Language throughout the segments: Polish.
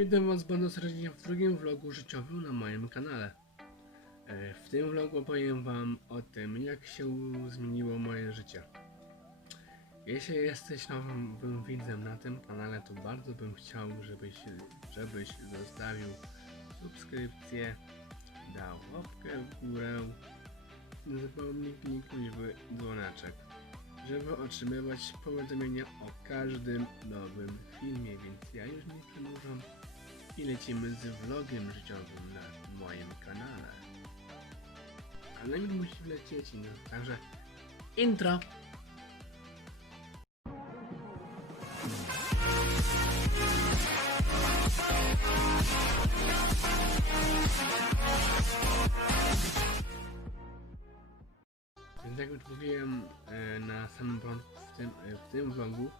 Witam Was bardzo serdecznie w drugim vlogu życiowym na moim kanale. E, W tym vlogu opowiem Wam o tym, jak się zmieniło moje życie. Jeśli jesteś nowym widzem na tym kanale, to bardzo bym chciał, żebyś, żebyś zostawił subskrypcję, dał łapkę w górę, nie zapomnij kliknąć w dzwoneczek, żeby otrzymywać powiadomienia o każdym nowym filmie, więc ja już nie przedłużam i lecimy z vlogiem życiowym na moim kanale. Ale mi musi wlecieć, no, także intro! Więc jak już mówiłem e, na samym początku w tym, e, w tym vlogu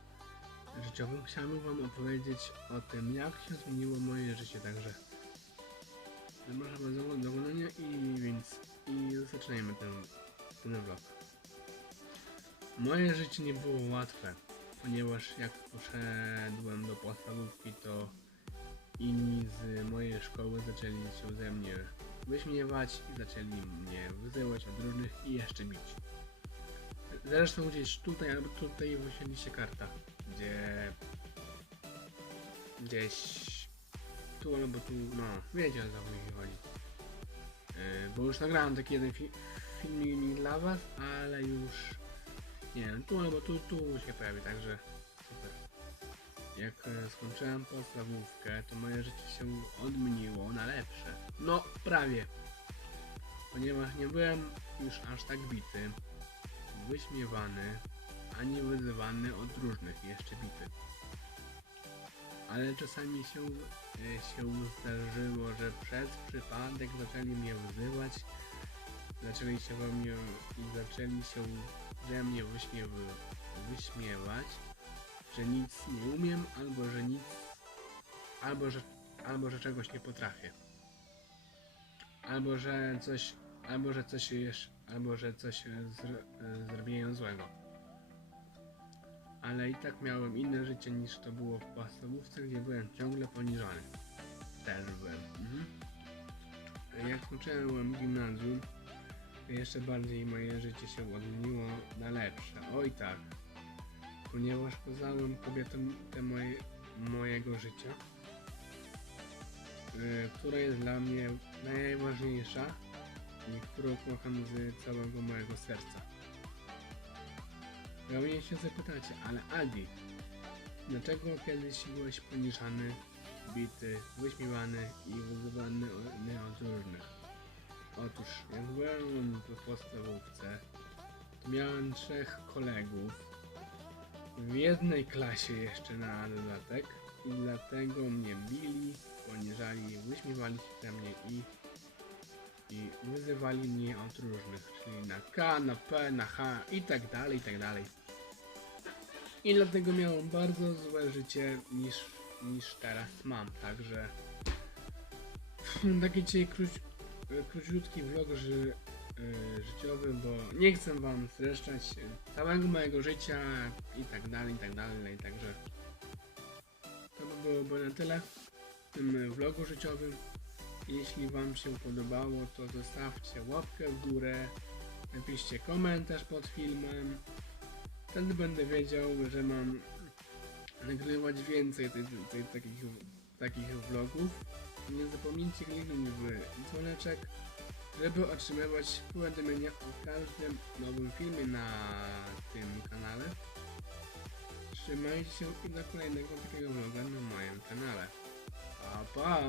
życiowym, chciałbym wam opowiedzieć o tym, jak się zmieniło moje życie, także zapraszam do, oglądania i więc i zaczynajmy ten, ten vlog. Moje życie nie było łatwe, ponieważ jak poszedłem do podstawówki, to inni z mojej szkoły zaczęli się ze mnie wyśmiewać i zaczęli mnie wyzywać od różnych i jeszcze bić. Zresztą gdzieś tutaj albo tutaj wysiedliście karta, gdzie gdzieś tu albo tu, no wiecie o co mi chodzi. Yy, bo już nagrałem taki jeden fi filmik dla was, ale już nie wiem, tu albo tu, tu się pojawi, także super. Jak e, skończyłem podstawówkę, to moje życie się odmieniło na lepsze. No, prawie. Ponieważ nie byłem już aż tak bity, wyśmiewany, ani wyzywany od różnych, jeszcze bity. Ale czasami się, e, się zdarzyło, że przez przypadek zaczęli mnie wyzywać, zaczęli się we mnie i zaczęli się ze mnie wyśmiewać, że nic nie umiem, albo że nic, albo że, albo że czegoś nie potrafię. Albo że coś, albo że coś jeszcze, albo że coś zr, zrobiłem złego. Ale i tak miałem inne życie niż to było w podstawówce, gdzie byłem ciągle poniżony. Też byłem. Mhm. Jak skończyłem gimnazjum, jeszcze bardziej moje życie się odmieniło na lepsze. Oj tak. Ponieważ poznałem kobietę te moje, mojego życia, y, która jest dla mnie najważniejsza i którą kocham z całego mojego serca. Pewnie się zapytacie, ale Adi, dlaczego kiedyś byłeś poniżany, bity, wyśmiewany i wyzywany od różnych? Otóż, jak byłem w podstawówce, miałem trzech kolegów, w jednej klasie jeszcze na dodatek i dlatego mnie bili, poniżali, wyśmiewali się ze mnie i, i wyzywali mnie od różnych, czyli na K, na P, na H i tak dalej, i tak dalej. I dlatego miałem bardzo złe życie niż, niż teraz mam, także taki dzisiaj króć, króciutki vlog ży, y, życiowy, bo nie chcę wam streszczać całego mojego życia i tak dalej, i tak dalej, także to by byłoby na tyle w tym vlogu życiowym. Jeśli wam się podobało, to zostawcie łapkę w górę, napiszcie komentarz pod filmem. Wtedy będę wiedział, że mam nagrywać więcej tej, tej, takich, takich vlogów. Nie zapomnijcie kliknąć w dzwoneczek, żeby otrzymywać powiadomienia o każdym nowym filmie na tym kanale. Trzymajcie się i do kolejnego takiego vloga na moim kanale. Pa pa!